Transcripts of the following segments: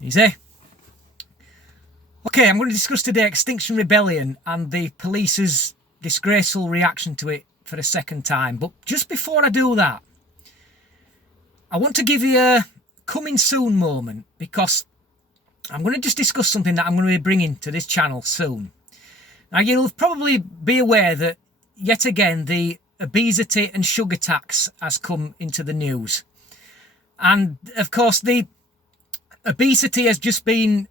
You see? Okay, I'm going to discuss today Extinction Rebellion and the police's disgraceful reaction to it for a second time. But just before I do that, I want to give you a coming soon moment, because I'm going to just discuss something that I'm going to be bringing to this channel soon. Now, you'll probably be aware that yet again the obesity and sugar tax has come into the news. And of course, the obesity has just been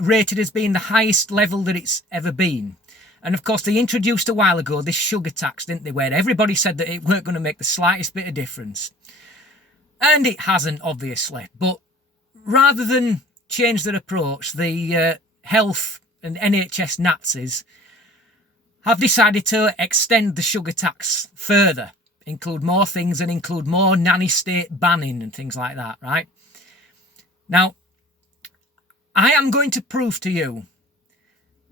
rated as being the highest level that it's ever been. And of course, they introduced a while ago this sugar tax, didn't they, where everybody said that it weren't going to make the slightest bit of difference. And it hasn't, obviously. But rather than change their approach, the health and NHS Nazis have decided to extend the sugar tax further, include more things and include more nanny state banning and things like that, right? Now, I am going to prove to you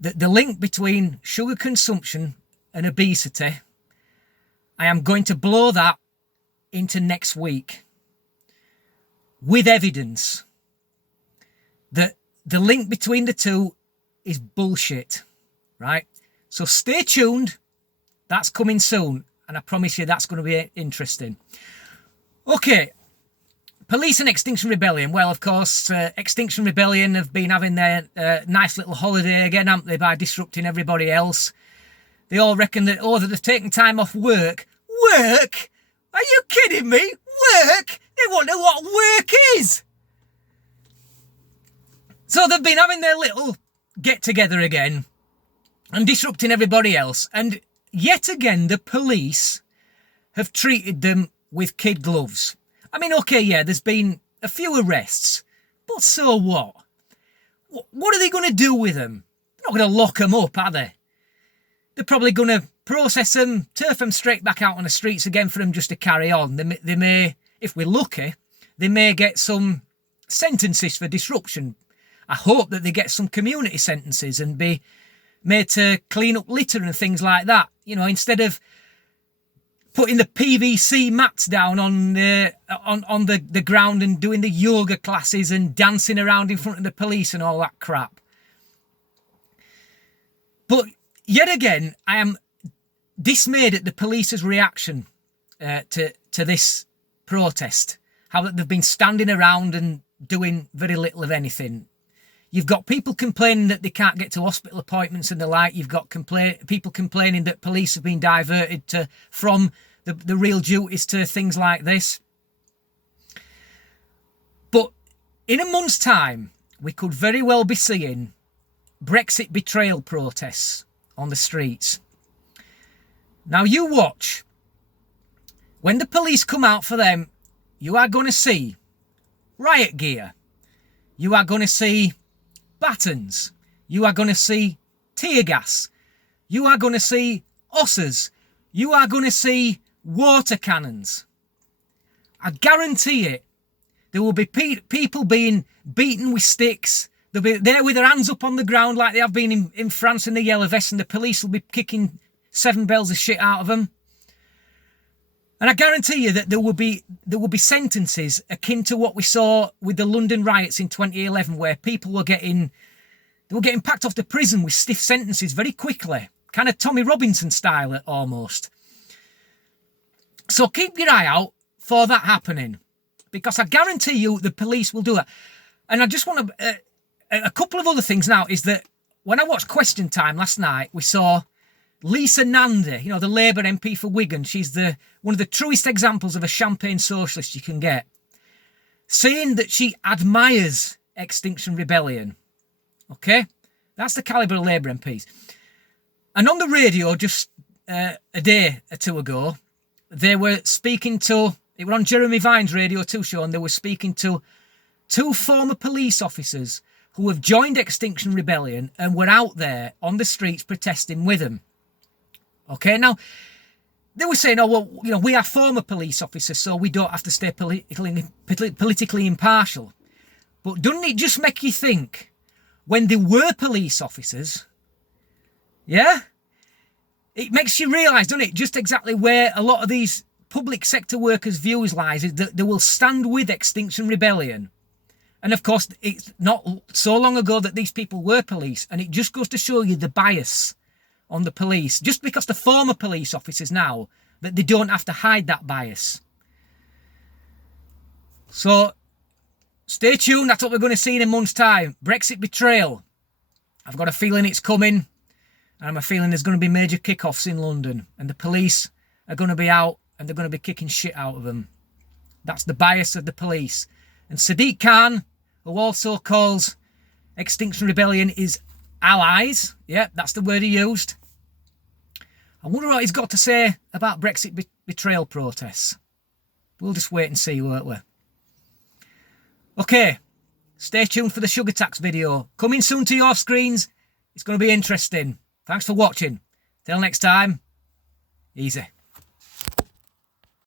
that the link between sugar consumption and obesity, I am going to blow that into next week with evidence that the link between the two is bullshit, right? So stay tuned. That's coming soon. And I promise you that's going to be interesting. Okay. Police and Extinction Rebellion. Well, of course, Extinction Rebellion have been having their nice little holiday again, haven't they, by disrupting everybody else. They all reckon that, that they've taken time off work. Work? Are you kidding me? Work? They wonder what work is. So they've been having their little get-together again and disrupting everybody else. And yet again, the police have treated them with kid gloves. I mean, okay, yeah, there's been a few arrests, but so what? What are they going to do with them? They're not going to lock them up, are they? They're probably going to process them, turf them straight back out on the streets again for them just to carry on. They may, if we're lucky, they may get some sentences for disruption. I hope that they get some community sentences and be made to clean up litter and things like that. You know, instead of putting the PVC mats down on the ground and doing the yoga classes and dancing around in front of the police and all that crap. But yet again, I am dismayed at the police's reaction to this protest. How that they've been standing around and doing very little of anything. You've got people complaining that they can't get to hospital appointments and the like. You've got people complaining that police have been diverted from the real duties to things like this. But in a month's time, we could very well be seeing Brexit betrayal protests on the streets. Now you watch. When the police come out for them, you are going to see riot gear. You are going to see batons. You are going to see tear gas. You are going to see ossers. You are going to see water cannons. I guarantee it. There will be people being beaten with sticks. They'll be there with their hands up on the ground like they have been in France in the yellow vest, and the police will be kicking 7 bells of shit out of them. And I guarantee you that there will be sentences akin to what we saw with the London riots in 2011, where people were getting packed off to prison with stiff sentences very quickly, kind of Tommy Robinson style almost. So keep your eye out for that happening, because I guarantee you the police will do it. And I just want to a couple of other things now is that when I watched Question Time last night, we saw Lisa Nandy, you know, the Labour MP for Wigan. She's one of the truest examples of a champagne socialist you can get, saying that she admires Extinction Rebellion. Okay? That's the calibre of Labour MPs. And on the radio just a day or two ago, they were speaking to, it were on Jeremy Vine's Radio 2 show, and they were speaking to 2 former police officers who have joined Extinction Rebellion and were out there on the streets protesting with them. Okay, now, they were saying, oh, well, you know, we are former police officers, so we don't have to stay politically impartial. But doesn't it just make you think, when they were police officers, yeah? It makes you realise, doesn't it, just exactly where a lot of these public sector workers' views lies, is that they will stand with Extinction Rebellion And of course, it's not so long ago that these people were police, and it just goes to show you the bias on the police. Just because the former police officers now, that they don't have to hide that bias. So, stay tuned. That's what we're going to see in a month's time. Brexit betrayal. I've got a feeling it's coming. And I'm a feeling there's going to be major kick-offs in London. And the police are going to be out and they're going to be kicking shit out of them. That's the bias of the police. And Sadiq Khan, who also calls Extinction Rebellion his allies. Yeah, that's the word he used. I wonder what he's got to say about Brexit betrayal protests. We'll just wait and see, won't we? Okay, stay tuned for the sugar tax video. Coming soon to your screens. It's going to be interesting. Thanks for watching. Till next time, easy.